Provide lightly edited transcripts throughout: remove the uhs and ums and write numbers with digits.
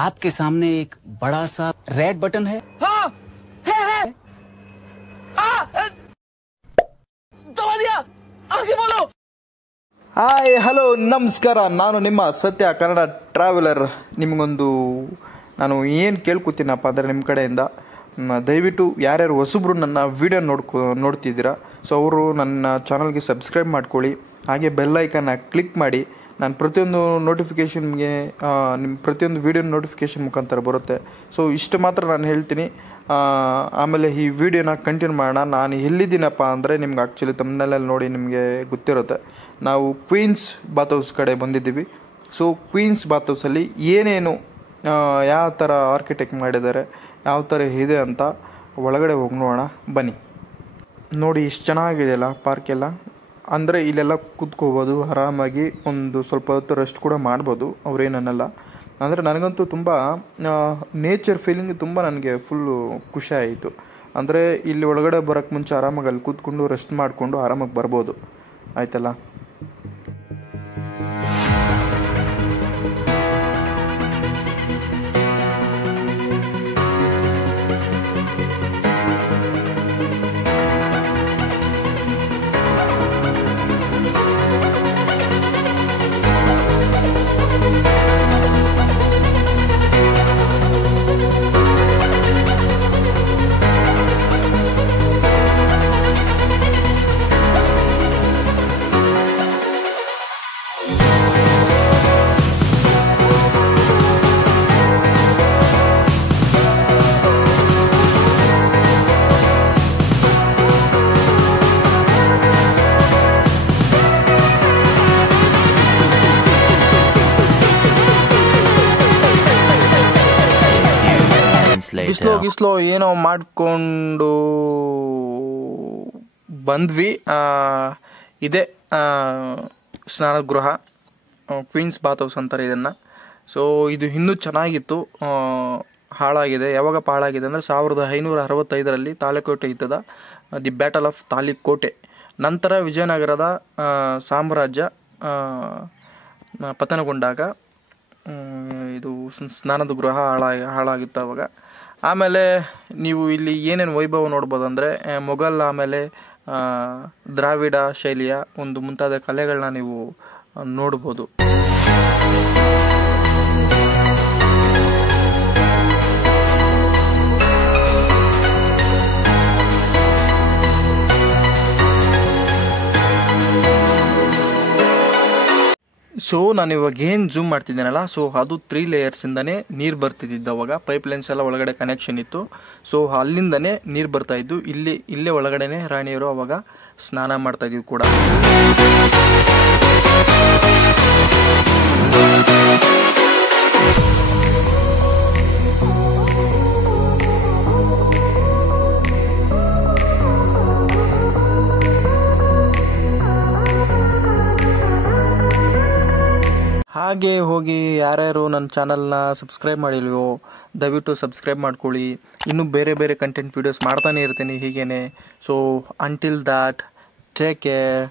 आपके सामने एक बड़ा सा रेड बटन है। हाँ, है। दबा दिया, आगे बोलो। ಹಾಯ್ ಹಲೋ ನಮಸ್ಕಾರ, ನಾನು ನಿಮ್ಮ ಸತ್ಯ ಕನ್ನಡ ಟ್ರಾವೆಲರ್. ನಿಮಗೊಂದು ನಾನು ಏನು ಕೇಳ್ಕೊತೀನಪ್ಪ ಅಂದರೆ ನಿಮ್ಮ ಕಡೆಯಿಂದ ದಯವಿಟ್ಟು ಯಾರ್ಯಾರು ಹೊಸಬ್ರು ನನ್ನ ವೀಡಿಯೋ ನೋಡ್ತಿದ್ದೀರಾ, ಸೊ ಅವರು ನನ್ನ ಚಾನಲ್ಗೆ ಸಬ್ಸ್ಕ್ರೈಬ್ ಮಾಡ್ಕೊಳ್ಳಿ. ಹಾಗೆ ಬೆಲ್ ಐಕನ್ನ ಕ್ಲಿಕ್ ಮಾಡಿ. ನಾನು ಪ್ರತಿಯೊಂದು ನೋಟಿಫಿಕೇಷನ್ಗೆ ನಿಮ್ಮ ಪ್ರತಿಯೊಂದು ವೀಡಿಯೋ ನೋಟಿಫಿಕೇಷನ್ ಮುಖಾಂತರ ಬರುತ್ತೆ. ಸೊ ಇಷ್ಟು ಮಾತ್ರ ನಾನು ಹೇಳ್ತೀನಿ. ಆಮೇಲೆ ಈ ವಿಡಿಯೋನ ಕಂಟಿನ್ಯೂ ಮಾಡೋಣ. ನಾನು ಎಲ್ಲಿದ್ದೀನಪ್ಪ ಅಂದರೆ ನಿಮ್ಗೆ ಆ್ಯಕ್ಚುಲಿ ತಮ್ಮನೆಲ್ಲ ನೋಡಿ ನಿಮಗೆ ಗೊತ್ತಿರುತ್ತೆ. ನಾವು ಕ್ವೀನ್ಸ್ ಬಾತ್ ಹೌಸ್ ಕಡೆ ಬಂದಿದ್ದೀವಿ. ಸೊ ಕ್ವೀನ್ಸ್ ಬಾತ್ ಹೌಸಲ್ಲಿ ಏನೇನು ಯಾವ ಥರ ಆರ್ಕಿಟೆಕ್ಟ್ ಮಾಡಿದ್ದಾರೆ, ಯಾವ ಥರ ಇದೆ ಅಂತ ಒಳಗಡೆ ಹೋಗಿ ನೋಡೋಣ ಬನ್ನಿ. ನೋಡಿ ಎಷ್ಟು ಚೆನ್ನಾಗಿದೆಯಲ್ಲ ಪಾರ್ಕೆಲ್ಲ. ಅಂದರೆ ಇಲ್ಲೆಲ್ಲ ಕೂತ್ಕೋಬೋದು ಆರಾಮಾಗಿ, ಒಂದು ಸ್ವಲ್ಪ ಹೊತ್ತು ರೆಸ್ಟ್ ಕೂಡ ಮಾಡ್ಬೋದು, ಅವರೇನನ್ನಲ್ಲ. ಅಂದರೆ ನನಗಂತೂ ತುಂಬ ನೇಚರ್ ಫೀಲಿಂಗ್ ತುಂಬ ನನಗೆ ಫುಲ್ಲು ಖುಷಿ ಆಯಿತು. ಅಂದರೆ ಇಲ್ಲಿ ಒಳಗಡೆ ಬರೋಕ್ಕೆ ಮುಂಚೆ ಆರಾಮಾಗಿ ಅಲ್ಲಿ ಕೂತ್ಕೊಂಡು ರೆಸ್ಟ್ ಮಾಡಿಕೊಂಡು ಆರಾಮಾಗಿ ಬರ್ಬೋದು, ಆಯ್ತಲ್ಲ. ಬಿಸ್ಲೋ ಏನೋ ಮಾಡಿಕೊಂಡು ಬಂದ್ವಿ. ಇದೆ ಸ್ನಾನಗೃಹ, ಕ್ವೀನ್ಸ್ ಬಾತ್ ಹೌಸ್ ಅಂತಾರೆ ಇದನ್ನು. ಸೊ ಇದು ಇನ್ನೂ ಚೆನ್ನಾಗಿತ್ತು, ಹಾಳಾಗಿದೆ. ಯಾವಾಗಪ್ಪ ಹಾಳಾಗಿದೆ ಅಂದರೆ 1565 ತಾಳಿಕೋಟೆ ಯುದ್ಧದ ದಿ ಬ್ಯಾಟಲ್ ಆಫ್ ತಾಳಿಕೋಟೆ ನಂತರ ವಿಜಯನಗರದ ಸಾಮ್ರಾಜ್ಯ ಪತನಗೊಂಡಾಗ ಇದು ಸ್ನಾನದ ಗೃಹ ಹಾಳಾಗಿತ್ತು ಅವಾಗ. ಆಮೇಲೆ ನೀವು ಇಲ್ಲಿ ಏನೇನು ವೈಭವ ನೋಡ್ಬೋದು ಅಂದರೆ ಮೊಘಲ್, ಆಮೇಲೆ ದ್ರಾವಿಡ ಶೈಲಿಯ ಒಂದು ಮುಂತಾದ ಕಲೆಗಳನ್ನ ನೀವು ನೋಡ್ಬೋದು. ಸೊ ನಾನು ಇವಾಗ ಏನು ಝೂಮ್ ಮಾಡ್ತಿದ್ದೇನಲ್ಲ, ಸೊ ಅದು 3 ಲೇಯರ್ಸಿಂದನೇ ನೀರು ಬರ್ತಿದ್ದು. ಅವಾಗ ಪೈಪ್ ಲೈನ್ಸ್ ಎಲ್ಲ ಒಳಗಡೆ ಕನೆಕ್ಷನ್ ಇತ್ತು. ಸೊ ಅಲ್ಲಿಂದನೇ ನೀರು ಬರ್ತಾ ಇದ್ದು. ಇಲ್ಲೇ ಒಳಗಡೆನೆ ರಾಣಿಯರು ಅವಾಗ ಸ್ನಾನ ಮಾಡ್ತಾ ಇದ್ವಿ ಕೂಡ. ಹಾಗೆ ಹೋಗಿ ಯಾರ್ಯಾರು ನನ್ನ ಚಾನಲ್ನ ಸಬ್ಸ್ಕ್ರೈಬ್ ಮಾಡಿಲ್ವೋ ದಯವಿಟ್ಟು ಸಬ್ಸ್ಕ್ರೈಬ್ ಮಾಡ್ಕೊಳ್ಳಿ. ಇನ್ನೂ ಬೇರೆ ಬೇರೆ ಕಂಟೆಂಟ್ ವೀಡಿಯೋಸ್ ಮಾಡ್ತಾನೆ ಇರ್ತೀನಿ ಹೀಗೇನೆ. So until that, take care,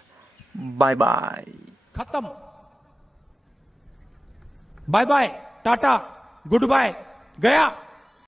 bye bye. खत्म, बाय बाय, टाटा, गुड बाय, गया.